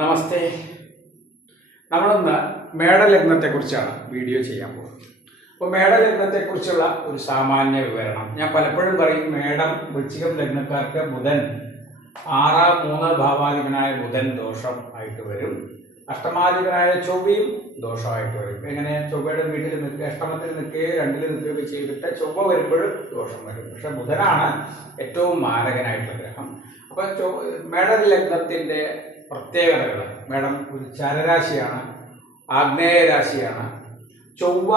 നമസ്തേ. നമ്മളിന്ന് മേടലഗ്നത്തെക്കുറിച്ചാണ് വീഡിയോ ചെയ്യാൻ പോകുന്നത്. അപ്പോൾ മേടലഗ്നത്തെക്കുറിച്ചുള്ള ഒരു സാമാന്യ വിവരണം. ഞാൻ പലപ്പോഴും പറയും, മേടം വൃശ്ചികം ലഗ്നക്കാർക്ക് ബുധൻ 6-3 ഭാവാധിപനായ ബുധൻ ദോഷം ആയിട്ട് വരും. അഷ്ടമാധിപനായ ചൊവ്വയും ദോഷമായിട്ട് വരും. എങ്ങനെ? ചൊവ്വയുടെ വീട്ടിൽ നിൽക്കുക, അഷ്ടമത്തിൽ നിൽക്കുകയോ 2-ൽ നിൽക്കുകയൊക്കെ ചെയ്തിട്ട് ചൊവ്വ വരുമ്പോഴും ദോഷം വരും. പക്ഷെ ബുധനാണ് ഏറ്റവും മാരകനായിട്ടുള്ള ഗ്രഹം. അപ്പോൾ മേടലഗ്നത്തിൻ്റെ പ്രത്യേകതകൾ: മേടം ഒരു ചരരാശിയാണ്, ആഗ്നേയ രാശിയാണ്. ചൊവ്വ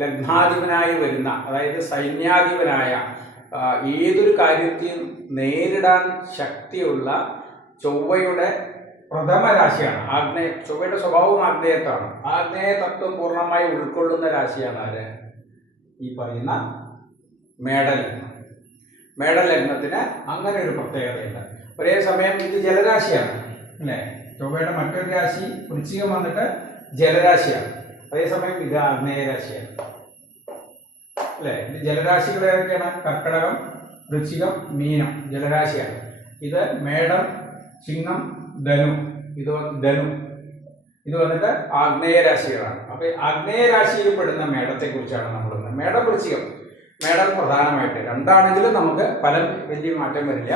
ലഗ്നാധിപനായി വരുന്ന, അതായത് സൈന്യാധിപനായ, ഏതൊരു കാര്യത്തെയും നേരിടാൻ ശക്തിയുള്ള ചൊവ്വയുടെ പ്രഥമ രാശിയാണ് ആഗ്നേയ. ചൊവ്വയുടെ സ്വഭാവം ആഗ്നേയത്വമാണ്. ആഗ്നേയ തത്വം പൂർണ്ണമായി ഉൾക്കൊള്ളുന്ന രാശിയാണ് ആര്? ഈ പറയുന്ന മേടലഗ്നം. മേടലഗ്നത്തിന് അങ്ങനെ ഒരു പ്രത്യേകതയുണ്ട്. ഒരേ സമയം ഇത് ജലരാശിയാണ്, അല്ലേ? ചൊവ്വയുടെ മറ്റൊരു രാശി വൃശ്ചികം വന്നിട്ട് ജലരാശിയാണ്. അതേസമയം ഇത് ആഗ്നേയ രാശിയാണ്, അല്ലേ? ഇത് ജലരാശികൾ ഏതൊക്കെയാണ്? കർക്കിടകം, വൃശ്ചികം, മീനം ജലരാശിയാണ്. ഇത് മേടം, ചിങ്ങം, ധനു. ഇത് വന്നിട്ട് ആഗ്നേയ രാശികളാണ്. അപ്പൊ ആഗ്നേയ രാശിയിൽ പെടുന്ന മേടത്തെക്കുറിച്ചാണ് നമ്മളിന്ന്. മേടം, വൃശ്ചികം. മേടം പ്രധാനമായിട്ട് രണ്ടാണെങ്കിലും നമുക്ക് ഫലം വലിയ മാറ്റം വരില്ല.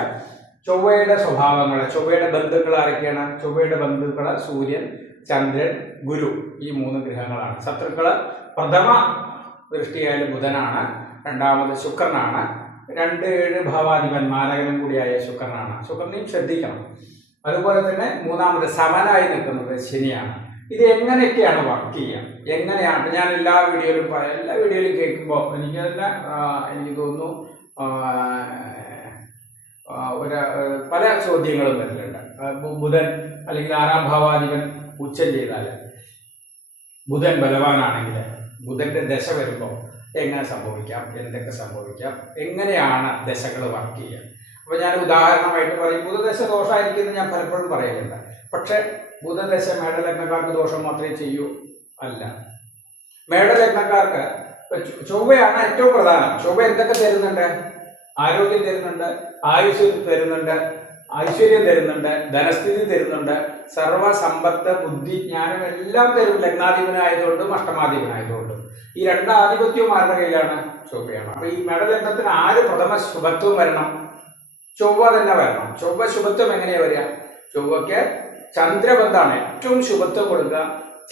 ചൊവ്വയുടെ സ്വഭാവങ്ങൾ, ചൊവ്വയുടെ ബന്ധുക്കൾ ആരൊക്കെയാണ്? ചൊവ്വയുടെ ബന്ധുക്കൾ സൂര്യൻ, ചന്ദ്രൻ, ഗുരു, ഈ 3 ഗ്രഹങ്ങളാണ്. ശത്രുക്കള് പ്രഥമ ദൃഷ്ടിയായാലും ബുധനാണ്, രണ്ടാമത് ശുക്രനാണ്, 2-7 ഭാവാധിപൻ മാരകനും കൂടിയായ ശുക്രനാണ്. ശുക്രനെയും ശ്രദ്ധിക്കണം. അതുപോലെ തന്നെ മൂന്നാമത് സമനായി നിൽക്കുന്നത് ശനിയാണ്. ഇത് എങ്ങനെയൊക്കെയാണ് വർക്ക് ചെയ്യുക, എങ്ങനെയാണ്? ഞാൻ എല്ലാ വീഡിയോയിലും കേൾക്കുമ്പോൾ എനിക്ക് തോന്നുന്നു പല ചോദ്യങ്ങളും വരുന്നുണ്ട്. ബുധൻ അല്ലെങ്കിൽ 6-ാം ഭാവാധിപൻ ഉച്ചം ചെയ്താൽ, ബുധൻ ബലവാനാണെങ്കിൽ ബുധന്റെ ദശ വരുമ്പോൾ എങ്ങനെ സംഭവിക്കാം, എന്തൊക്കെ സംഭവിക്കാം, എങ്ങനെയാണ് ദശകൾ വർക്ക് ചെയ്യുക? അപ്പോൾ ഞാൻ ഉദാഹരണമായിട്ട് പറയും, ബുധദശ ദോഷമായിരിക്കുമെന്ന് ഞാൻ പലപ്പോഴും പറയലുണ്ട്. പക്ഷെ ബുധദശ മേടലഗ്നക്കാർക്ക് ദോഷം മാത്രമേ ചെയ്യൂ? അല്ല. മേടലഗ്നക്കാർക്ക് ചൊവ്വയാണ് ഏറ്റവും പ്രധാനം. ചൊവ്വ എന്തൊക്കെ തരുന്നുണ്ട്? ആരോഗ്യം തരുന്നുണ്ട്, ആയുസ് തരുന്നുണ്ട്, ഐശ്വര്യം തരുന്നുണ്ട്, ധനസ്ഥിതി തരുന്നുണ്ട്, സർവസമ്പത്ത്, ബുദ്ധി, ജ്ഞാനം എല്ലാം തരും. ലഗ്നാധിപനായതുകൊണ്ടും അഷ്ടമാധിപനായതുകൊണ്ടും ഈ 2 ആധിപത്യവും ആരുടെ കയ്യിലാണ്? ചൊവ്വയാണ്. അപ്പൊ ഈ മേടലഗ്നത്തിന് ആര് പ്രഥമ ശുഭത്വം വരണം? ചൊവ്വ തന്നെ വരണം. ചൊവ്വ ശുഭത്വം എങ്ങനെയാ വരിക? ചൊവ്വയ്ക്ക് ചന്ദ്രബന്ധാണ് ഏറ്റവും ശുഭത്വം കൊടുക്കുക.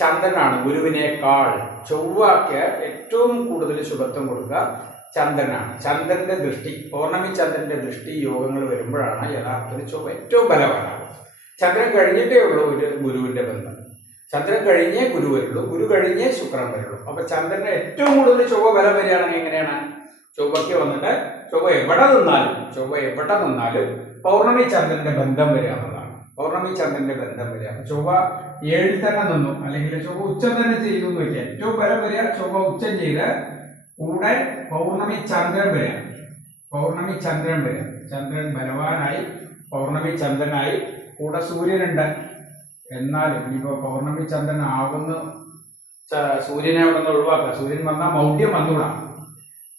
ചന്ദ്രനാണ് ഗുരുവിനേക്കാൾ. ചൊവ്വയ്ക്ക് ഏറ്റവും കൂടുതൽ ശുഭത്വം കൊടുക്കുക ചന്ദ്രനാണ്. ചന്ദ്രന്റെ ദൃഷ്ടി, പൗർണമി ചന്ദ്രന്റെ ദൃഷ്ടി യോഗങ്ങൾ വരുമ്പോഴാണ് യഥാർത്ഥത്തിൽ ചൊവ്വ ഏറ്റവും ബലവാനാകും. ചന്ദ്രൻ കഴിഞ്ഞിട്ടേ ഉള്ളൂ ഒരു ഗുരുവിന്റെ ബന്ധം. ചന്ദ്രൻ കഴിഞ്ഞേ ഗുരു വരുള്ളൂ, ഗുരു കഴിഞ്ഞേ ശുക്രൻ വരുള്ളൂ. അപ്പൊ ചന്ദ്രന് ഏറ്റവും കൂടുതൽ ചൊവ്വ ബലം വരികയാണെങ്കിൽ എങ്ങനെയാണ്? ചൊവ്വയ്ക്ക് വന്നിട്ട് ചൊവ്വ എവിടെ നിന്നാലും പൗർണമി ചന്ദ്രന്റെ ബന്ധം വരിക എന്നുള്ളതാണ്. പൗർണമി ചന്ദ്രന്റെ ബന്ധം വരിക. ചൊവ്വ 7-ൽ തന്നെ നിന്നു, അല്ലെങ്കിൽ ചൊവ്വ ഉച്ചം തന്നെ ചെയ്തു എന്ന് വയ്ക്കുക. ഏറ്റവും ബലം വരിക ചൊവ്വ ഉച്ചം ചെയ്ത് കൂടെ പൗർണമി ചന്ദ്രൻ വരിക. ചന്ദ്രൻ ബലവാനായി പൗർണമി ചന്ദ്രനായി, കൂടെ സൂര്യനുണ്ട്. എന്നാലും ഇനിയിപ്പോ പൗർണമി ചന്ദ്രൻ ആവുന്ന സൂര്യനെ അവിടെ നിന്ന് ഒഴിവാക്കുക. സൂര്യൻ വന്നാൽ മൗഢ്യം വന്നുകൂടാ.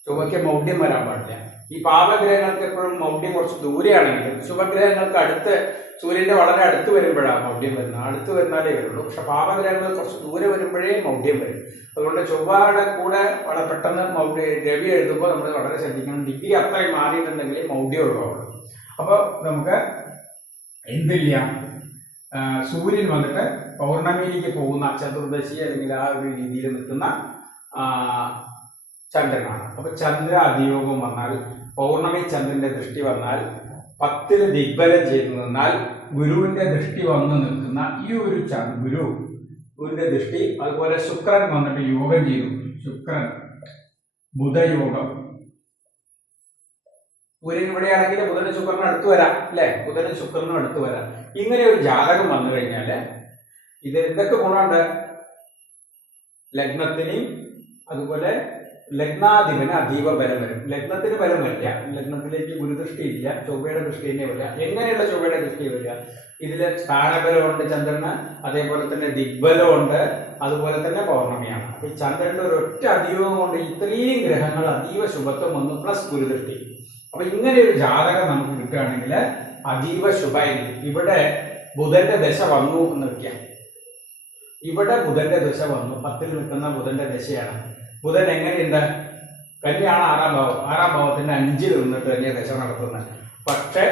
ചൊവ്വയ്ക്ക് മൗഢ്യം വരാൻ പാടില്ല. ഈ പാപഗ്രഹങ്ങൾക്ക് എപ്പോഴും മൗഢ്യം കുറച്ച് ദൂരെയാണെങ്കിലും ശുഭഗ്രഹങ്ങൾക്ക് അടുത്ത്, സൂര്യന്റെ വളരെ അടുത്ത് വരുമ്പോഴാണ് മൗഢ്യം വരുന്നത്. അടുത്ത് വരുന്നാലേ വരുള്ളൂ. പക്ഷെ പാപഗ്രഹങ്ങൾ കുറച്ച് ദൂരെ വരുമ്പോഴേ മൗഢ്യം വരും. അതുകൊണ്ട് ചൊവ്വയുടെ കൂടെ വളരെ പെട്ടെന്ന് രവി എഴുതുമ്പോൾ നമ്മൾ വളരെ ശ്രദ്ധിക്കണം. ഡിഗ്രി അത്രയും മാറിയിട്ടുണ്ടെങ്കിൽ മൗഢ്യം ഒഴിവാകുള്ളൂ. അപ്പോൾ നമുക്ക് എന്തില്ല, സൂര്യൻ വന്നിട്ട് പൗർണമിയിലേക്ക് പോകുന്ന ചതുർദശി അല്ലെങ്കിൽ ആ ഒരു രീതിയിൽ നിൽക്കുന്ന ചന്ദ്രനാണ്. അപ്പൊ ചന്ദ്ര അധിയോഗം വന്നാൽ, പൗർണമി ചന്ദ്രന്റെ ദൃഷ്ടി വന്നാൽ, 10-ൽ ദിഗ്ബലം ചെയ്തു നിന്നാൽ, ഗുരുവിന്റെ ദൃഷ്ടി വന്നു നിൽക്കുന്ന ഈ ഒരു ഗുരുവിന്റെ ദൃഷ്ടി, അതുപോലെ ശുക്രൻ വന്നിട്ട് യോഗം ചെയ്തു. ശുക്രൻ ബുധയോഗം. സൂര്യൻ ഇവിടെയാണെങ്കിൽ ബുധനും ശുക്രനും അടുത്ത് വരാം, അല്ലെ? ബുധനും ശുക്രനും അടുത്ത് വരാം. ഇങ്ങനെ ഒരു ജാതകം വന്നു കഴിഞ്ഞാല് ഇത് എന്തൊക്കെ ഗുണമുണ്ട്? ലഗ്നത്തിനെയും അതുപോലെ ലഗ്നാധിപന് അതീവ ബലം വരും. ലഗ്നത്തിന് ബലം വരില്ല, ലഗ്നത്തിലേക്ക് ഗുരുദൃഷ്ടി ഇല്ല, ചൊവ്വയുടെ ദൃഷ്ടി തന്നെ വരില്ല. എങ്ങനെയുള്ള ചൊവ്വയുടെ ദൃഷ്ടി വരിക? ഇതിൽ സ്ഥാനബലമുണ്ട് ചന്ദ്രന്, അതേപോലെ തന്നെ ദിഗ്ബലമുണ്ട്, അതുപോലെ തന്നെ പൗർണമിയാണ്. അപ്പൊ ഈ ചന്ദ്രന്റെ ഒരു ഒറ്റ അധികവും കൊണ്ട് ഇത്രയും ഗ്രഹങ്ങൾ അതീവ ശുഭത്വം വന്നു, പ്ലസ് ഗുരുദൃഷ്ടി. അപ്പൊ ഇങ്ങനെ ഒരു ജാതകം നമുക്ക് കിട്ടുകയാണെങ്കിൽ അതീവ ശുഭമായിരിക്കും. ഇവിടെ ബുധന്റെ ദശ വന്നു എന്ന് വയ്ക്കാം. ഇവിടെ ബുധന്റെ ദശ വന്നു, 10ൽ നിൽക്കുന്ന ബുധന്റെ ദശയാണ്. ബുധൻ എങ്ങനെയുണ്ട്? കന്യാണ് 6ാം ഭാവം, 6ാം ഭാവത്തിന്റെ 5ൽ നിന്നിട്ട് തന്നെയാണ് ദശ നടത്തുന്നത്. പക്ഷെ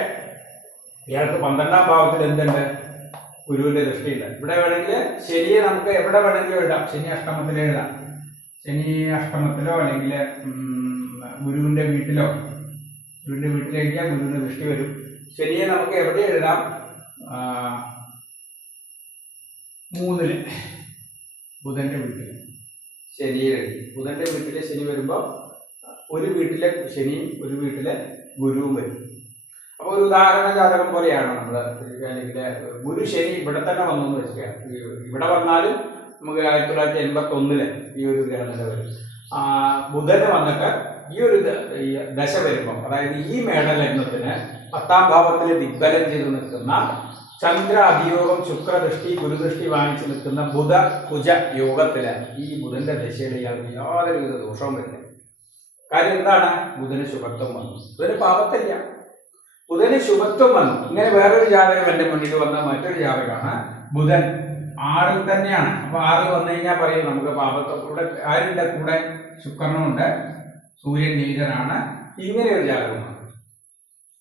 ഇയാൾക്ക് 12ാം ഭാവത്തിൽ എന്തുണ്ട്? ഗുരുവിന്റെ ദൃഷ്ടിയുണ്ട്. ഇവിടെ വേണമെങ്കിൽ ശനിയെ നമുക്ക് എവിടെ വേണമെങ്കിലും എഴുതാം. ശനി അഷ്ടമത്തിൽ എഴുതാം. ശനി അഷ്ടമത്തിലോ അല്ലെങ്കിൽ ഗുരുവിന്റെ വീട്ടിലോ, ഗുരുവിന്റെ വീട്ടിലെഴുതിയാൽ ഗുരുവിന്റെ ദൃഷ്ടി വരും. ശനിയെ നമുക്ക് എവിടെ എഴുതാം? 3ൽ ബുധന്റെ വീട്ടിൽ ശനിയെ എഴുതി. ബുധന്റെ വീട്ടിലെ ശനി വരുമ്പോൾ ഒരു വീട്ടിലെ ശനിയും ഒരു വീട്ടിലെ ഗുരുവും വരും. അപ്പോൾ ഒരു ഉദാഹരണ ജാതകം പോലെയാണ് നമ്മൾ. അല്ലെങ്കിൽ ഗുരു ശനി ഇവിടെ തന്നെ വന്നു എന്ന് വെച്ചാൽ ഇവിടെ വന്നാലും നമുക്ക് 1981 ഈ ഒരു ഗ്രഹം നില വരും. ബുധന് വന്നിട്ട് ഈ ഒരു ദശ വരുമ്പോൾ, അതായത് ഈ മേടലഗ്നത്തിന് 10ാം ഭാവത്തിൽ ദിഗ്ബലം ചെയ്ത് നിൽക്കുന്ന ചന്ദ്ര അധിയോഗം ശുക്രദൃഷ്ടി ഗുരുദൃഷ്ടി വാങ്ങിച്ച് നിൽക്കുന്ന ബുധ കുജ യോഗത്തില് ഈ ബുധന്റെ ദശയിൽ ഇയാൾക്ക് യാതൊരുവിധ ദോഷവും വരില്ല. കാര്യം എന്താണ്? ബുധന് ശുഭത്വം വന്നു. ബുധന് പാപത്തില്ല, ബുധന് ശുഭത്വം വന്നു. ഇങ്ങനെ വേറൊരു ജാതകം എൻ്റെ മുന്നിൽ വന്ന മറ്റൊരു ജാതകമാണ്. ബുധൻ 6ൽ തന്നെയാണ്. അപ്പൊ 6 വന്നു കഴിഞ്ഞാൽ പറയും നമുക്ക് പാപത്വം. ഇവിടെ ആരുടെ കൂടെ? ശുക്രനുണ്ട്, സൂര്യൻ നീചനാണ്. ഇങ്ങനെ ഒരു ജാതകമാണ്.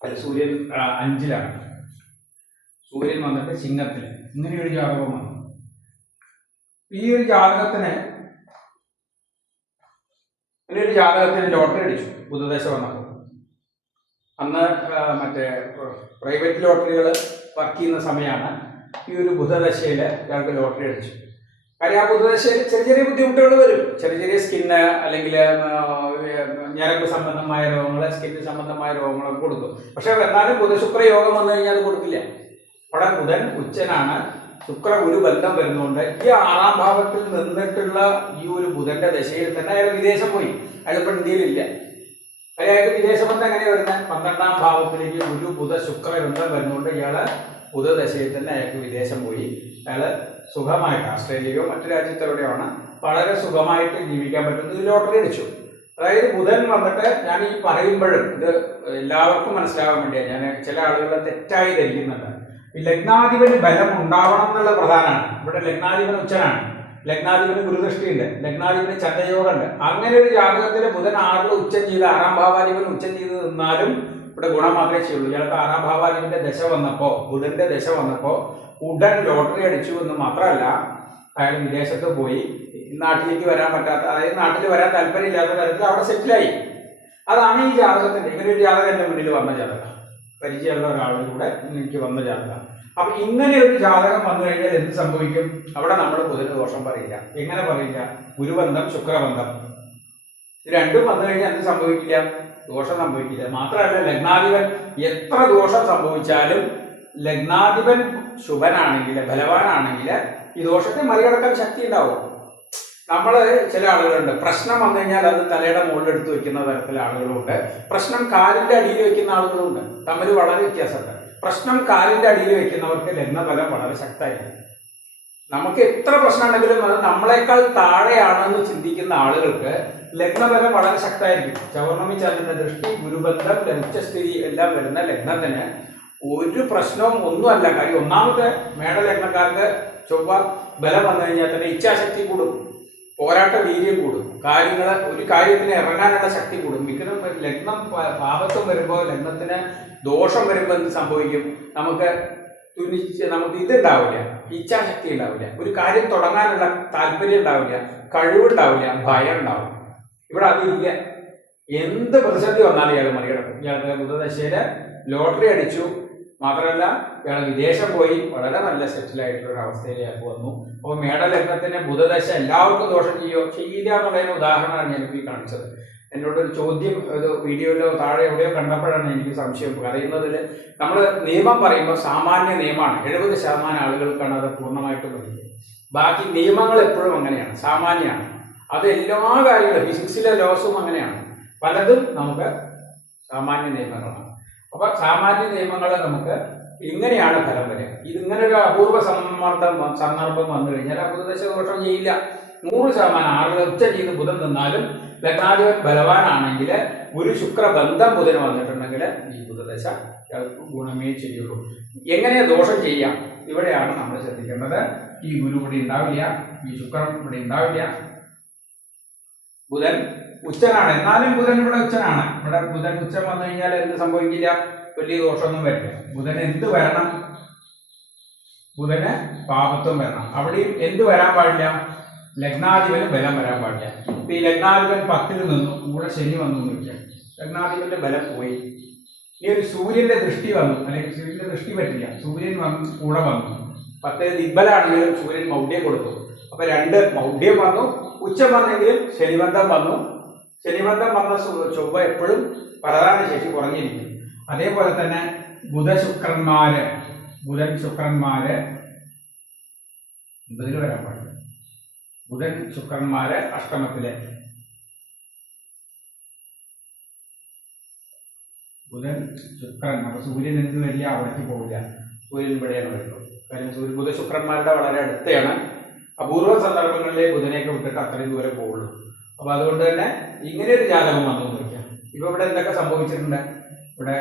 അത് സൂര്യൻ 5ലാണ്, സൂര്യൻ വന്നിട്ട് ചിങ്ങത്തില്. ഇങ്ങനെയൊരു ജാതകം വന്നു. ഈ ഒരു ജാതകത്തിന് ലോട്ടറി അടിച്ചു ബുധദശ വന്നപ്പോൾ. അന്ന് മറ്റേ പ്രൈവറ്റ് ലോട്ടറികൾ വർക്ക് ചെയ്യുന്ന സമയമാണ്. ഈ ഒരു ബുധദശയിൽ ഇയാൾക്ക് ലോട്ടറി അടിച്ചു. കാര്യം ആ ബുധദശയിൽ ചെറിയ ചെറിയ ബുദ്ധിമുട്ടുകൾ വരും. ചെറിയ ചെറിയ സ്കിന്ന് അല്ലെങ്കിൽ ഞരമ്പ് സംബന്ധമായ രോഗങ്ങൾ, സ്കിന്ന് സംബന്ധമായ രോഗങ്ങളൊക്കെ കൊടുക്കും. പക്ഷെ എന്നാലും ബുധശുക്ര യോഗം വന്നു കഴിഞ്ഞാൽ അത് കൊടുക്കില്ല. അവിടെ ബുധൻ ഉച്ചനാണ്, ശുക്ര ഗുരു ബന്ധം വരുന്നുണ്ട്. ഈ 6ാം ഭാവത്തിൽ നിന്നിട്ടുള്ള ഈ ഒരു ബുധന്റെ ദശയിൽ തന്നെ അയാൾ വിദേശം പോയി. അയാളിപ്പോൾ ഇന്ത്യയിലില്ല. അയാൾക്ക് വിദേശബന്ധം എങ്ങനെയാണ് വരുന്നത്? 12ാം ഭാവത്തിലേക്ക് ഗുരു ബുധ ശുക്ര ബന്ധം വരുന്നുണ്ട്. ഇയാള് ബുധദശയിൽ തന്നെ അയാൾക്ക് വിദേശം പോയി. അയാള് സുഖമായിട്ട് ഓസ്ട്രേലിയയോ മറ്റു രാജ്യത്തെവിടെയാണ് വളരെ സുഖമായിട്ട് ജീവിക്കാൻ പറ്റുന്നത്. ലോട്ടറി അടിച്ചു. അതായത് ബുധൻ വന്നിട്ട്, ഞാൻ ഈ പറയുമ്പോഴും ഇത് എല്ലാവർക്കും മനസ്സിലാകാൻ വേണ്ടിയാണ്. ഞാൻ ചില ആളുകളെ തെറ്റായി ധരിക്കുന്നുണ്ട്. ഈ ലഗ്നാധിപന് ബലം ഉണ്ടാവണം എന്നുള്ളത് പ്രധാനമാണ്. ഇവിടെ ലഗ്നാധിപൻ ഉച്ചനാണ്, ലഗ്നാധിപന് ഗുരുദൃഷ്ടിയുണ്ട്, ലഗ്നാധിപന് ചന്ദ്രയോഗമുണ്ട്. അങ്ങനെ ഒരു ജാതകത്തില് ബുധൻ 6ൽ ഉച്ചം ചെയ്ത് 6ാം ഭാവാധിപൻ ഉച്ചം ചെയ്ത് നിന്നാലും ഇവിടെ ഗുണം മാത്രമേ ചെയ്യുള്ളൂ. ഇയാൾക്ക് 6ാം ഭാവാധിപന്റെ ദശ വന്നപ്പോൾ, ബുധന്റെ ദശ വന്നപ്പോൾ ഉടൻ ലോട്ടറി അടിച്ചു എന്ന് മാത്രമല്ല, അയാൾ വിദേശത്ത് പോയി. നാട്ടിലേക്ക് വരാൻ പറ്റാത്ത, അതായത് നാട്ടിൽ വരാൻ താല്പര്യമില്ലാത്ത തരത്തിൽ അവിടെ സെറ്റിലായി. അതാണ് ഈ ജാതകത്തിന്റെ. ഇങ്ങനെ ഒരു ജാതകം എൻ്റെ മുന്നിൽ വന്ന ജാതകം, പരിചയമുള്ള ഒരാളിലൂടെ എനിക്ക് വന്ന ജാതകം. അപ്പൊ ഇങ്ങനെ ഒരു ജാതകം വന്നു കഴിഞ്ഞാൽ എന്ത് സംഭവിക്കും? അവിടെ നമ്മൾ ബുധന് ദോഷം പറയില്ല. എങ്ങനെ പറയില്ല? ഗുരുബന്ധം ശുക്രബന്ധം ഇത് രണ്ടും വന്നു കഴിഞ്ഞാൽ എന്ത് സംഭവിക്കില്ല? ദോഷം സംഭവിക്കില്ല. മാത്രമല്ല, ലഗ്നാധിപൻ എത്ര ദോഷം സംഭവിച്ചാലും ലഗ്നാധിപൻ ശുഭനാണെങ്കിൽ, ബലവാനാണെങ്കിൽ ഈ ദോഷത്തെ മറികടക്കാൻ ശക്തി ഉണ്ടാവും. നമ്മൾ ചില ആളുകളുണ്ട്, പ്രശ്നം വന്നു കഴിഞ്ഞാൽ അത് തലയുടെ മുകളിൽ എടുത്ത് വെക്കുന്ന തരത്തിലെ ആളുകളുണ്ട്. പ്രശ്നം കാലിന്റെ അടിയിൽ വെക്കുന്ന ആളുകളുണ്ട്. തമ്മിൽ വളരെ വ്യത്യാസമുണ്ട്. പ്രശ്നം കാലിന്റെ അടിയിൽ വെക്കുന്നവർക്ക് ലഗ്നബലം വളരെ ശക്തമായിരിക്കും. നമുക്ക് എത്ര പ്രശ്നം ഉണ്ടെങ്കിലും അത് നമ്മളെക്കാൾ താഴെയാണെന്ന് ചിന്തിക്കുന്ന ആളുകൾക്ക് ലഗ്നബലം വളരെ ശക്തമായിരിക്കും. ചൗർണമി ചന്ദ്രന്റെ ദൃഷ്ടി, ഗുരുബന്ധം, ഉച്ചസ്ഥിതി എല്ലാം വരുന്ന ലഗ്നത്തിന് ഒരു പ്രശ്നവും ഒന്നുമല്ല. കാര്യം ഒന്നാമത്തെ മേടലഗ്നക്കാർക്ക് ചൊവ്വ ബലം വന്നു കഴിഞ്ഞാൽ തന്നെ ഇച്ഛാശക്തി കൂടും, പോരാട്ട വീര്യം കൂടും, ഒരു കാര്യത്തിന് ഇറങ്ങാനുള്ള ശക്തി കൂടും. മിക്കതും ലഗ്നം പാപത്വം വരുമ്പോൾ, ലഗ്നത്തിന് ദോഷം വരുമ്പോൾ എന്ത് സംഭവിക്കും? നമുക്ക് ഇതുണ്ടാവില്ല, ഇച്ഛാശക്തി ഉണ്ടാവില്ല, ഒരു കാര്യം തുടങ്ങാനുള്ള താല്പര്യം ഉണ്ടാവില്ല, കഴിവുണ്ടാവില്ല, ഭയം ഉണ്ടാവും. ഇവിടെ അതില്ല. എന്ത് പ്രതിസന്ധി വന്നാലും ഇയാൾ മറികടക്കും. ഇയാൾക്ക് ബുധദശയില് ലോട്ടറി അടിച്ചു, മാത്രമല്ല ഇയാൾ വിദേശം പോയി വളരെ നല്ല സെറ്റിലായിട്ടുള്ള ഒരു അവസ്ഥയിലേക്ക് വന്നു. അപ്പോൾ മേടലഗ്നത്തിന് ബുധദശ എല്ലാവർക്കും ദോഷം ചെയ്യില്ല എന്നുള്ളതിന് ഉദാഹരണമാണ് ഞാനിപ്പോൾ ഈ കാണിച്ചത്. എന്നോടൊരു ചോദ്യം ഒരു വീഡിയോയിലോ താഴെ എവിടെയോ കണ്ടപ്പോഴാണ് എനിക്ക് സംശയം. പറയുന്നതിൽ നമ്മൾ നിയമം പറയുമ്പോൾ സാമാന്യ നിയമമാണ്. 70% ആളുകൾക്കാണ് അത് പൂർണ്ണമായിട്ടും പഠിക്കുന്നത്. ബാക്കി നിയമങ്ങൾ എപ്പോഴും അങ്ങനെയാണ്, സാമാന്യമാണ്. അത് എല്ലാ കാര്യങ്ങളും ഫിസിക്സിലെ ലോസും അങ്ങനെയാണ്. പലതും നമുക്ക് സാമാന്യ നിയമങ്ങളാണ്. അപ്പൊ സാമാന്യ നിയമങ്ങൾ നമുക്ക് ഇങ്ങനെയാണ് ഫലം വരിക. ഇതിങ്ങനെ ഒരു അപൂർവ സന്ദർഭം വന്നു കഴിഞ്ഞാൽ ബുധദശ ദോഷം ചെയ്യില്ല. 100% 6 ഉച്ച ചെയ്ത് ബുധൻ നിന്നാലും ലഗ്നാധിപൻ ബലവാനാണെങ്കിൽ, ഗുരു ശുക്ര ബന്ധം ബുധന് വന്നിട്ടുണ്ടെങ്കിൽ ഈ ബുധദശ ഇയാൾക്ക് ഗുണമേ ചെയ്യുള്ളൂ. എങ്ങനെ ദോഷം ചെയ്യാം? ഇവിടെയാണ് നമ്മൾ ശ്രദ്ധിക്കേണ്ടത്. ഈ ഗുരു ഇവിടെ ഉണ്ടാവില്ല, ഈ ശുക്രൻ ഇവിടെ ഉണ്ടാവില്ല. ബുധൻ ഉച്ചനാണ്, എന്നാലും ബുധൻ ഇവിടെ ഉച്ചനാണ്. ഇവിടെ ബുധൻ ഉച്ചം വന്നു കഴിഞ്ഞാൽ എന്ത് സംഭവിക്കില്ല? വലിയ ദോഷമൊന്നും വരില്ല. ബുധന് എന്ത് വരണം? ബുധന് പാപത്വം വരണം. അവിടെയും എന്ത് വരാൻ പാടില്ല? ലഗ്നാധിപന് ബലം വരാൻ പാടില്ല. ഇപ്പൊ ഈ ലഗ്നാധിപൻ 10ൽ നിന്നു, കൂടെ ശനി വന്നു എന്ന് വെച്ചാൽ ലഗ്നാധിപന്റെ ബലം പോയി. ഈ ഒരു സൂര്യന്റെ ദൃഷ്ടി വന്നു, അല്ലെങ്കിൽ സൂര്യന്റെ ദൃഷ്ടി പറ്റില്ല, സൂര്യൻ വന്നു കൂടെ വന്നു. 10 ദിഗ്ബലാണെങ്കിലും സൂര്യൻ മൗഢ്യം കൊടുത്തു. അപ്പൊ 2 മൗഢ്യം വന്നു, ഉച്ചം വന്നെങ്കിലും ശനിബന്ധം വന്നു. ശനിബന്ധം വന്ന ചൊവ്വ എപ്പോഴും പ്രധാന ശേഷി കുറഞ്ഞിരിക്കും. അതേപോലെ തന്നെ ബുധൻ ശുക്രന്മാര് 9ൽ വരാൻ പാടില്ല. ബുധൻ ശുക്രന്മാര് അഷ്ടമത്തിലെ, ബുധൻ ശുക്രൻ. അപ്പൊ സൂര്യൻ എന്ത് വരില്ല? അവിടേക്ക് പോവില്ല, സൂര്യൻ ഇവിടെയാണ് വരുന്നത്. കാര്യം ബുധ ശുക്രന്മാരുടെ വളരെ അടുത്താണ്. അപൂർവ സന്ദർഭങ്ങളിലെ ബുധനെയൊക്കെ വിട്ടിട്ട് അത്രയും ദൂരെ പോവുള്ളൂ. അപ്പൊ അതുകൊണ്ട് തന്നെ ഇങ്ങനെ ഒരു ജാതകം വന്നു എന്ന് വയ്ക്കാം. ഇപ്പൊ ഇവിടെ എന്തൊക്കെ സംഭവിച്ചിട്ടുണ്ട്? ഇവിടെ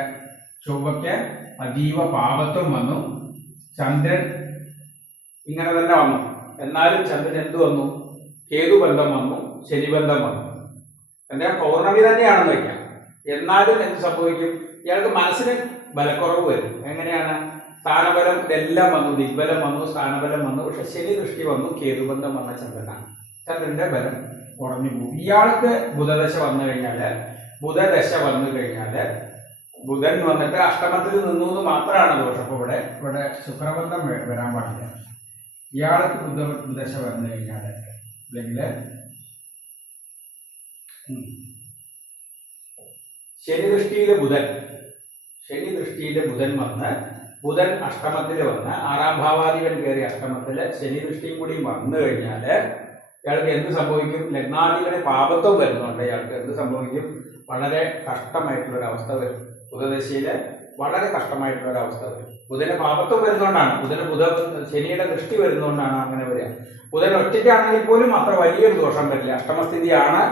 ചൊവ്വയ്ക്ക് അതീവ പാപത്വം വന്നു, ചന്ദ്രൻ ഇങ്ങനെ തന്നെ വന്നു. എന്നാലും ചന്ദ്രൻ എന്ത് വന്നു? കേതുബന്ധം വന്നു, ശനിബന്ധം വന്നു. എന്നാൽ പൗർണമി തന്നെയാണെന്ന് വയ്ക്കാം. എന്നാലും എന്ത് സംഭവിക്കും? ഇയാൾക്ക് മനസ്സിന് ബലക്കുറവ് വരും. എങ്ങനെയാണ്? സ്ഥാനബലം ഇതെല്ലാം വന്നു, ദിഗ്ബലം വന്നു, സ്ഥാനബലം വന്നു. പക്ഷെ ശനി ദൃഷ്ടി വന്നു, കേതുബന്ധം വന്ന ചന്ദ്രനാണ്. ചന്ദ്രന്റെ ബലം കുറഞ്ഞു പോകും. ഇയാൾക്ക് ബുധദശ വന്നു കഴിഞ്ഞാല് ബുധൻ വന്നിട്ട് അഷ്ടമത്തിൽ നിന്നു എന്ന് മാത്രമാണ് ദോഷം. അപ്പൊ ഇവിടെ ശുക്രബന്ധം വരാൻ പാടില്ല. ഇയാൾക്ക് ബുധദശ വന്നു കഴിഞ്ഞാല്, അല്ലെങ്കിൽ ശനി ദൃഷ്ടിയിലെ ബുധൻ വന്ന്, ബുധൻ അഷ്ടമത്തിൽ വന്ന് 6ാം ഭാവാധിപൻ കയറി അഷ്ടമത്തില് ശനി ദൃഷ്ടിയും കൂടി വന്നു കഴിഞ്ഞാല് ഇയാൾക്ക് എന്ത് സംഭവിക്കും? ലഗ്നാധിപന് പാപത്വം വരുന്നുണ്ട്. ഇയാൾക്ക് എന്ത് സംഭവിക്കും? വളരെ കഷ്ടമായിട്ടുള്ളൊരവസ്ഥ വരും. ബുധദശയില് വളരെ കഷ്ടമായിട്ടുള്ളൊരവസ്ഥ വരും. ബുധന് പാപത്വം വരുന്നതുകൊണ്ടാണ്, ശനിയുടെ ദൃഷ്ടി വരുന്നതുകൊണ്ടാണ് അങ്ങനെ വരിക. ബുധൻ ഒറ്റയ്ക്കാണെങ്കിൽ പോലും അത്ര വലിയൊരു ദോഷം വരില്ല. അഷ്ടമസ്ഥിതിയാണ്,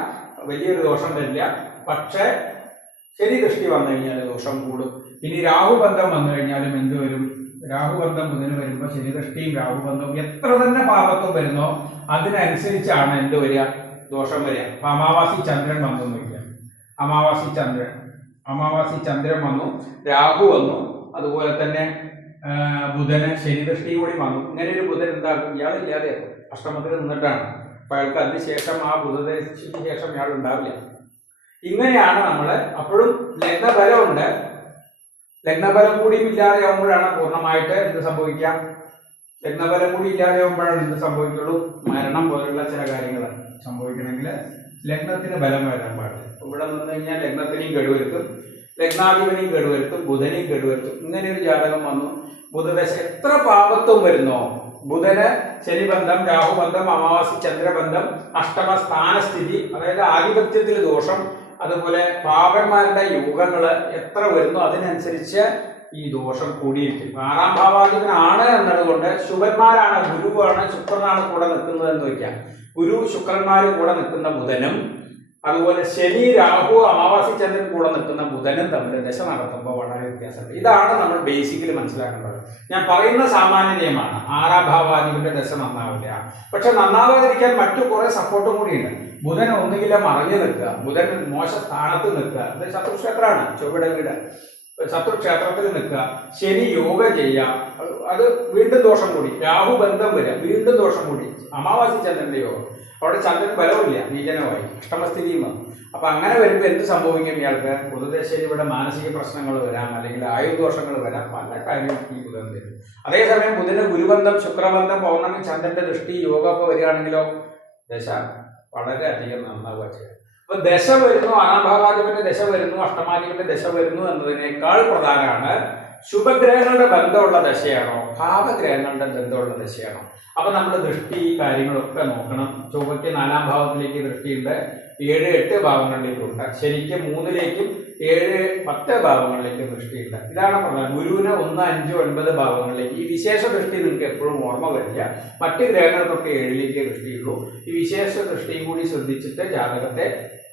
വലിയൊരു ദോഷം വരില്ല. പക്ഷേ ശനി ദൃഷ്ടി വന്നു കഴിഞ്ഞാൽ ദോഷം കൂടും. ഇനി രാഹുബന്ധം വന്നു കഴിഞ്ഞാലും എന്ത് വരും? രാഹുബന്ധം ബുധന് വരുമ്പോൾ ശനി ദൃഷ്ടിയും രാഹുബന്ധവും എത്ര തന്നെ പാപത്വം വരുന്നോ അതിനനുസരിച്ചാണ് എന്ത് വരിക? ദോഷം വരിക. അപ്പൊ അമാവാസി ചന്ദ്രൻ വന്നു എന്ന് വയ്ക്കാം. അമാവാസി ചന്ദ്രൻ വന്നു, രാഹു വന്നു, അതുപോലെ തന്നെ ബുധന് ശനി ദൃഷ്ടിയും കൂടി വന്നു. ഇങ്ങനെ ഒരു ബുധൻ എന്താക്കും? ഇയാളില്ലാതെ അഷ്ടമത്തിൽ നിന്നിട്ടാണ്. അപ്പൊ അയാൾക്ക് അതിനുശേഷം ആ ബുധദശയ്ക്ക് ശേഷം ഇയാൾ ഉണ്ടാവില്ല. ഇങ്ങനെയാണ് നമ്മൾ. അപ്പോഴും ലഗ്നബലമുണ്ട്, ലഗ്നബലം കൂടി ഇല്ലാതെയാവുമ്പോഴാണ് പൂർണ്ണമായിട്ട് എന്ത് സംഭവിക്കാം? ലഗ്നബലം കൂടി ഇല്ലാതെയാവുമ്പോഴാണ് എന്ത് സംഭവിക്കുള്ളൂ? മരണം പോലുള്ള ചില കാര്യങ്ങൾ സംഭവിക്കണമെങ്കിൽ ലഗ്നത്തിന് ബലം വരാൻ പാടില്ല. ഇവിടെ നിന്ന് കഴിഞ്ഞാൽ ലഗ്നത്തിനെയും കേടുവരുത്തും, ലഗ്നാധിപനെയും കേടുവരുത്തും, ബുധനെയും കേടുവരുത്തും. ഇങ്ങനെ ഒരു ജാതകം വന്നു. ബുധദശ എത്ര പാപത്വം വരുന്നോ, ബുധന് ശനിബന്ധം, രാഹുബന്ധം, അമാവാസി ചന്ദ്രബന്ധം, അഷ്ടമ സ്ഥാനസ്ഥിതി, അതായത് ആധിപത്യത്തിൽ ദോഷം, അതുപോലെ പാപന്മാരുടെ യോഗങ്ങള് എത്ര വരുന്നു അതിനനുസരിച്ച് ഈ ദോഷം കൂടിയിരിക്കും. 6ാം ഭാവാധിപനാണ് എന്നതുകൊണ്ട് ശുഭന്മാരാണ്, ഗുരുവാണ്, ശുക്രനാണ് കൂടെ നിൽക്കുന്നത് എന്ന് വയ്ക്കാം. ഗുരു ശുക്രന്മാര് കൂടെ നിൽക്കുന്ന ബുധനും, അതുപോലെ ശനി രാഹു അമാവാസി ചന്ദ്രൻ കൂടെ നിൽക്കുന്ന ബുധനും തമ്മിൽ ദശ നടത്തുമ്പോൾ വളരെ വ്യത്യാസമുണ്ട്. ഇതാണ് നമ്മൾ ബേസിക്കലി മനസ്സിലാക്കേണ്ടത്. ഞാൻ പറയുന്ന സാമാന്യ നിയമമാണ്. 6ാം ഭാവാധിപന്റെ ദശ നന്നാവില്ല. പക്ഷെ നന്നാവാതിരിക്കാൻ മറ്റു കുറെ സപ്പോർട്ടും കൂടിയുണ്ട്. ബുധൻ ഒന്നുകില്ല മറഞ്ഞു നിൽക്കുക, ബുധൻ മോശ സ്ഥാനത്ത് നിൽക്കുക, അത് ശത്രുക്ഷേത്രമാണ്, ചൊവ്വയുടെ വീട്, ശത്രുക്ഷേത്രത്തിൽ നിൽക്കുക. ശനി യോഗ ചെയ്യുക, അത് വീണ്ടും ദോഷം കൂടി. രാഹു ബന്ധം വരിക, വീണ്ടും ദോഷം കൂടി. അമാവാസി ചന്ദ്രന്റെ യോഗം, അവിടെ ചന്ദ്രൻ ബലമില്ല, നീചനമായി, അഷ്ടമസ്ഥിതിയും വന്നു. അപ്പൊ അങ്ങനെ വരുമ്പോൾ എന്ത് സംഭവിക്കും? ഇയാൾക്ക് ബുധദശയിൽ ഇവിടെ മാനസിക പ്രശ്നങ്ങൾ വരാം, അല്ലെങ്കിൽ ആയുർദോഷങ്ങൾ വരാം, പല കാര്യവും ഈ ബുധൻ വരും. അതേസമയം ബുധന് ഗുരുബന്ധം, ശുക്രബന്ധം, പൗർണമി, ചന്ദ്രന്റെ ദൃഷ്ടി, യോഗമൊക്കെ വരികയാണെങ്കിലോ ദശ വളരെയധികം നന്നാവുക ചെയ്യും. അപ്പൊ ദശ വരുന്നു, 6ാം ഭാവാധിപന്റെ ദശ വരുന്നു, അഷ്ടമാധിപന്റെ ദശ വരുന്നു എന്നതിനേക്കാൾ പ്രധാനമാണ് ശുഭഗ്രഹങ്ങളുടെ ബന്ധമുള്ള ദശയാണോ, ഭാവഗ്രഹങ്ങളുടെ ബന്ധമുള്ള ദശയാണോ. അപ്പൊ നമ്മൾ ദൃഷ്ടി കാര്യങ്ങളൊക്കെ നോക്കണം. ചൊവ്വയ്ക്ക് 4ാം ഭാവത്തിലേക്ക് ദൃഷ്ടിയുണ്ട്, 7, 8 ഭാവങ്ങളിലേക്കുണ്ട്. ശനിക്ക് 3ലേക്കും 7, 10 ഭാവങ്ങളിലേക്കും ദൃഷ്ടിയുണ്ട്. ഇതാണ് പ്രധാനം. ഗുരുവിന് 1, 5, 9 ഭാവങ്ങളിലേക്ക്. ഈ വിശേഷ ദൃഷ്ടി നിങ്ങൾക്ക് എപ്പോഴും ഓർമ്മ വരില്ല. മറ്റ് ഗ്രഹങ്ങൾക്കൊക്കെ 7ലേക്ക് ദൃഷ്ടിയുള്ളൂ. ഈ വിശേഷ ദൃഷ്ടിയും കൂടി ശ്രദ്ധിച്ചിട്ട് ജാതകത്തെ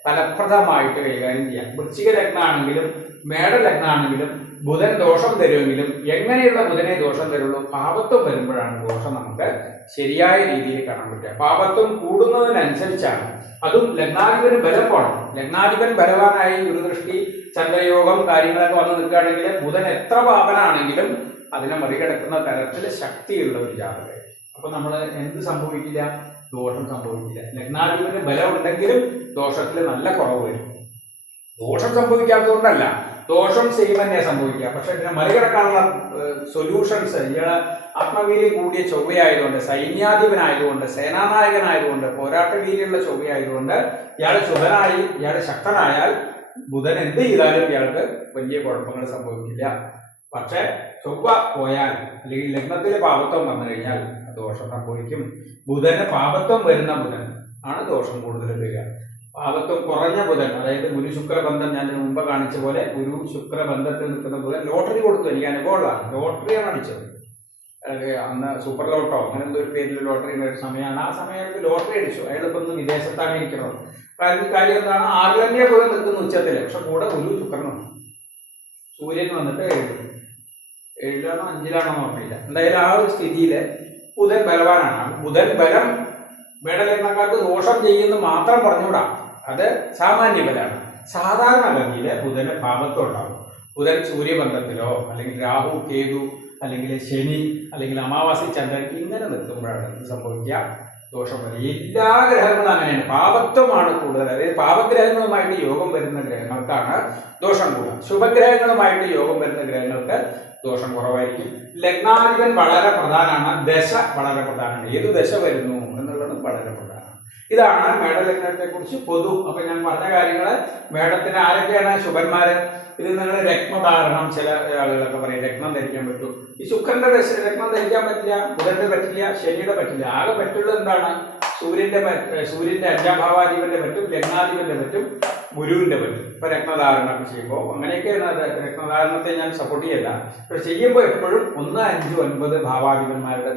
ഫലപ്രദമായിട്ട് കൈകാര്യം ചെയ്യാം. വൃശ്ചിക ലഗ്നാണെങ്കിലും മേട ലഗ്നാണെങ്കിലും ബുധൻ ദോഷം തരുമെങ്കിലും എങ്ങനെയുള്ള ബുധനെ ദോഷം തരുള്ളൂ? പാപത്വം വരുമ്പോഴാണ് ദോഷം നമുക്ക് ശരിയായ രീതിയിൽ കാണാൻ പറ്റുക. പാപത്വം കൂടുന്നതിനനുസരിച്ചാണ്, അതും ലഗ്നാധിപന് ബലം പോകണം. ലഗ്നാധിപൻ ബലവാനായി ഗുരുദൃഷ്ടി ചന്ദ്രയോഗം കാര്യങ്ങളൊക്കെ വന്ന് നിൽക്കുകയാണെങ്കിൽ ബുധൻ എത്ര പാപനാണെങ്കിലും അതിനെ മറികടക്കുന്ന തരത്തിൽ ശക്തിയുള്ള ഒരു ജാതകം. അപ്പൊ നമ്മൾ എന്ത് സംഭവിക്കില്ല? ദോഷം സംഭവിക്കില്ല. ലഗ്നാധിപന് ബലം ഉണ്ടെങ്കിലും ദോഷത്തിൽ നല്ല കുറവ് വരും. ദോഷം സംഭവിക്കാത്തതുകൊണ്ടല്ല, ദോഷം സെയിം തന്നെ സംഭവിക്കുക. പക്ഷെ ഇതിനെ മറികടക്കാനുള്ള സൊല്യൂഷൻസ് ഇയാളെ ആത്മവീര്യം കൂടിയ ചൊവ്വയായതുകൊണ്ട്, സൈന്യാധിപനായതുകൊണ്ട്, സേനാനായകനായതുകൊണ്ട്, പോരാട്ടവീര്യമുള്ള ചൊവ്വയായതുകൊണ്ട് ഇയാൾ ശുഭനായി, ഇയാൾ ശക്തനായാൽ ബുധൻ എന്ത് ചെയ്താലും ഇയാൾക്ക് വലിയ കുഴപ്പങ്ങൾ സംഭവിക്കില്ല. പക്ഷെ ചൊവ്വ പോയാൽ അല്ലെങ്കിൽ ലഗ്നത്തിൽ പാപത്വം വന്നു കഴിഞ്ഞാൽ ദോഷം സംഭവിക്കും. ബുധന് പാപത്വം വരുന്ന ബുധൻ ആണ് ദോഷം കൂടുതൽ വരിക. പാപത്വം കുറഞ്ഞ ബുധൻ, അതായത് ഗുരു ശുക്രബന്ധം ഞാൻ മുമ്പ് കാണിച്ച പോലെ ഗുരു ശുക്രബന്ധത്തിൽ നിൽക്കുന്ന ബുധൻ ലോട്ടറി കൊടുത്തു. എനിക്ക് അനുഭവമുള്ളതാണ്. ലോട്ടറിയാണ് അടിച്ചത്. അന്ന് സൂപ്പർ ലോട്ടോ അങ്ങനെ എന്തോ ഒരു പേരിൽ ലോട്ടറി ഒരു സമയമാണ്. ആ സമയത്ത് ലോട്ടറി അടിച്ചു. അയാളിപ്പോൾ ഒന്ന് വിദേശത്താണ് ഇരിക്കുന്നത്. കാര്യം എന്താണ്? ആറിലന്നെ ബുധൻ നിൽക്കുന്ന ഉച്ചത്തിൽ. പക്ഷെ കൂടെ ഗുരു ശുക്രനും സൂര്യൻ വന്നിട്ട് 7-ആണോ 5-ആണോ ഓർമ്മയില്ല. എന്തായാലും ആ ഒരു സ്ഥിതിയിൽ ബുധൻ ബലവാനാണ്. ബുധൻ ബലം മേടലഗ്നക്കാർക്ക് ദോഷം ചെയ്യുന്നു മാത്രം പറഞ്ഞുകൂടാ. അത് സാമാന്യ ബലമാണ്. സാധാരണ ഗതിയിൽ ബുധന് പാപത്വം ഉണ്ടാകും. ബുധൻ സൂര്യബന്ധത്തിലോ അല്ലെങ്കിൽ രാഹു കേതു അല്ലെങ്കിൽ ശനി അല്ലെങ്കിൽ അമാവാസി ചന്ദ്രൻ ഇങ്ങനെ നിൽക്കുമ്പോഴാണ് ഇത് സംഭവിക്കുക, ദോഷം വരും. എല്ലാ ഗ്രഹങ്ങളും അങ്ങനെയാണ്. പാപത്വമാണ് കൂടുതൽ. അതായത് പാപഗ്രഹങ്ങളുമായിട്ട് യോഗം വരുന്ന ഗ്രഹങ്ങൾക്കാണ് ദോഷം കൂടുക. ശുഭഗ്രഹങ്ങളുമായിട്ട് യോഗം വരുന്ന ഗ്രഹങ്ങൾക്ക് ദോഷം കുറവായിരിക്കും. ലഗ്നാധിപൻ വളരെ പ്രധാനമാണ്. ദശ വളരെ പ്രധാനമാണ്. ഏത് ദശ വരുന്നു എന്നുള്ളത് വളരെ പ്രധാനമാണ്. ഇതാണ് മേടലഗ്നത്തെ കുറിച്ച് പൊതു. അപ്പൊ ഞാൻ പറഞ്ഞ കാര്യങ്ങള്, മേടത്തിന് ആരൊക്കെയാണ് ശുഭന്മാര്? ഇത് നിങ്ങൾ രത്നധാരണം, ചില ആളുകളൊക്കെ പറയും രത്നം ധരിക്കാൻ പറ്റൂ. ഈ ശുക്രന്റെ രത്നം ധരിക്കാൻ പറ്റില്ല, ബുധന്റെ പറ്റില്ല, ശനിയുടെ പറ്റില്ല. ആകെ പറ്റുള്ളത് എന്താണ്? സൂര്യന്റെ 5-ാം ഭാവാധിപന്റെ പറ്റും, ലഗ്നാധിപന്റെ പറ്റും, ഗുരുവിന്റെ പറ്റും. ഇപ്പൊ രത്നധാരണം ചെയ്യുമ്പോൾ അങ്ങനെയൊക്കെയാണ്. അത് രത്നധാരണത്തെ ഞാൻ സപ്പോർട്ട് ചെയ്യല്ല. പക്ഷെ ചെയ്യുമ്പോൾ എപ്പോഴും 1, 5, 9 ഭാവാധിപന്മാരുടെ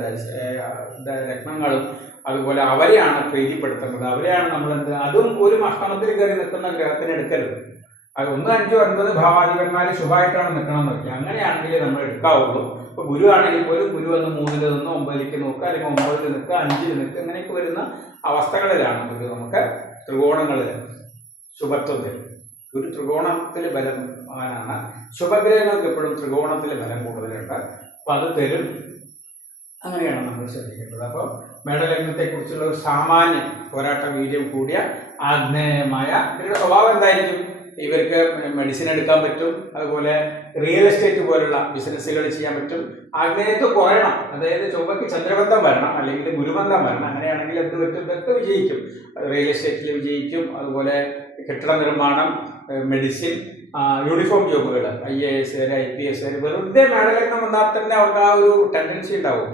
രത്നങ്ങളും അതുപോലെ അവരെയാണ് പ്രീതിപ്പെടുത്തേണ്ടത്. അവരെയാണ് നമ്മൾ അതും ഒരു അഷ്ടമത്തിൽ കയറി നിൽക്കുന്ന ഗ്രഹത്തിന് എടുക്കരുത്. അത് 1, 5, 9 ഭാവാധിപന്മാർ ശുഭമായിട്ടാണ് നിൽക്കണം എന്ന് വെക്കുക. അങ്ങനെയാണെങ്കിൽ നമ്മൾ എടുക്കാവുള്ളൂ. ഇപ്പൊ ഗുരു ആണെങ്കിൽ പോലും ഗുരു വന്ന് 3-ൽ നിന്ന് 9-ലേക്ക് നോക്കുക, അല്ലെങ്കിൽ 9-ൽ നിൽക്കുക, 5-ൽ നിൽക്കുക, അങ്ങനെയൊക്കെ വരുന്ന അവസ്ഥകളിലാണ് ഇത് നമുക്ക് ത്രികോണങ്ങളിൽ ശുഭത്വം തരും. ഒരു ത്രികോണത്തിൽ ബലം ആനാണ്. ശുഭഗ്രഹങ്ങൾക്ക് എപ്പോഴും ത്രികോണത്തിൽ ബലം കൂടുതലുണ്ട്. അപ്പൊ അത് തരും. അങ്ങനെയാണ് നമ്മൾ ശ്രദ്ധിക്കേണ്ടത്. അപ്പോൾ മേടലഗ്നത്തെ കുറിച്ചുള്ള ഒരു സാമാന്യ പോരാട്ട വീര്യം കൂടിയ ആഗ്നേയമായ ഇവരുടെ സ്വഭാവം എന്തായിരിക്കും? ഇവർക്ക് മെഡിസിൻ എടുക്കാൻ പറ്റും, അതുപോലെ റിയൽ എസ്റ്റേറ്റ് പോലുള്ള ബിസിനസ്സുകൾ ചെയ്യാൻ പറ്റും. ആഗ്നേയത്വം കുറയണം, അതായത് ചൊവ്വയ്ക്ക് ചന്ദ്രബന്ധം വരണം അല്ലെങ്കിൽ ഗുരുബന്ധം വരണം. അങ്ങനെയാണെങ്കിൽ എന്ത് പറ്റും? ഇതൊക്കെ വിജയിക്കും. റിയൽ എസ്റ്റേറ്റിൽ വിജയിക്കും, അതുപോലെ കെട്ടിട നിർമ്മാണം, മെഡിസിൻ, യൂണിഫോം ജോബുകൾ, IAS, IPS. വെറുതെ മേടലഗ്നം വന്നാൽ തന്നെ അവർക്ക് ആ ഒരു ടെൻഡൻസി ഉണ്ടാവും.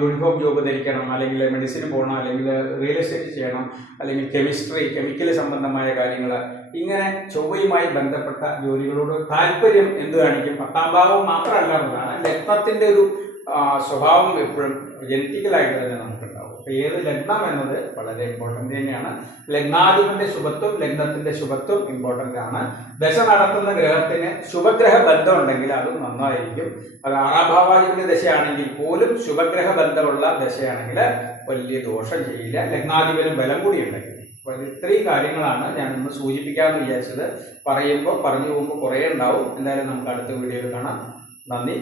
യൂണിഫോം ജോബ് ധരിക്കണം, അല്ലെങ്കിൽ മെഡിസിന് പോകണം, അല്ലെങ്കിൽ റിയൽ എസ്റ്റേറ്റ് ചെയ്യണം, അല്ലെങ്കിൽ കെമിക്കൽ സംബന്ധമായ കാര്യങ്ങൾ. ഇങ്ങനെ ചൊവ്വയുമായി ബന്ധപ്പെട്ട ജോലികളോട് താല്പര്യം എന്ത് കാണിക്കും? 10-ാം ഭാവം മാത്രമല്ല എന്നതാണ് ലഗ്നത്തിന്റെ ഒരു സ്വഭാവം. എപ്പോഴും ജനറ്റിക്കലായിട്ട് തന്നെ നമുക്കുണ്ടാവും. അപ്പൊ ഏത് ലഗ്നം എന്നത് വളരെ ഇമ്പോർട്ടൻ്റ് തന്നെയാണ്. ലഗ്നാധിപന്റെ ശുഭത്വം, ലഗ്നത്തിന്റെ ശുഭത്വം ഇമ്പോർട്ടൻ്റ് ആണ്. ദശ നടത്തുന്ന ഗ്രഹത്തിന് ശുഭഗ്രഹ ബന്ധം ഉണ്ടെങ്കിൽ അത് നന്നായിരിക്കും. അത് 6-ാം ഭാവാധിപന്റെ ദശയാണെങ്കിൽ പോലും ശുഭഗ്രഹ ബന്ധമുള്ള ദശയാണെങ്കിൽ വലിയ ദോഷം ചെയ്യില്ല. ലഗ്നാധിപനും ബലം കൂടി ഉണ്ടെങ്കിൽ. അപ്പോൾ ഇത്രയും കാര്യങ്ങളാണ് ഞാൻ ഒന്ന് സൂചിപ്പിക്കാമെന്ന് വിചാരിച്ചത്. പറഞ്ഞു പോകുമ്പോൾ കുറേ ഉണ്ടാവും. എന്തായാലും നമുക്ക് അടുത്ത വീഡിയോയിൽ കാണാം. നന്ദി.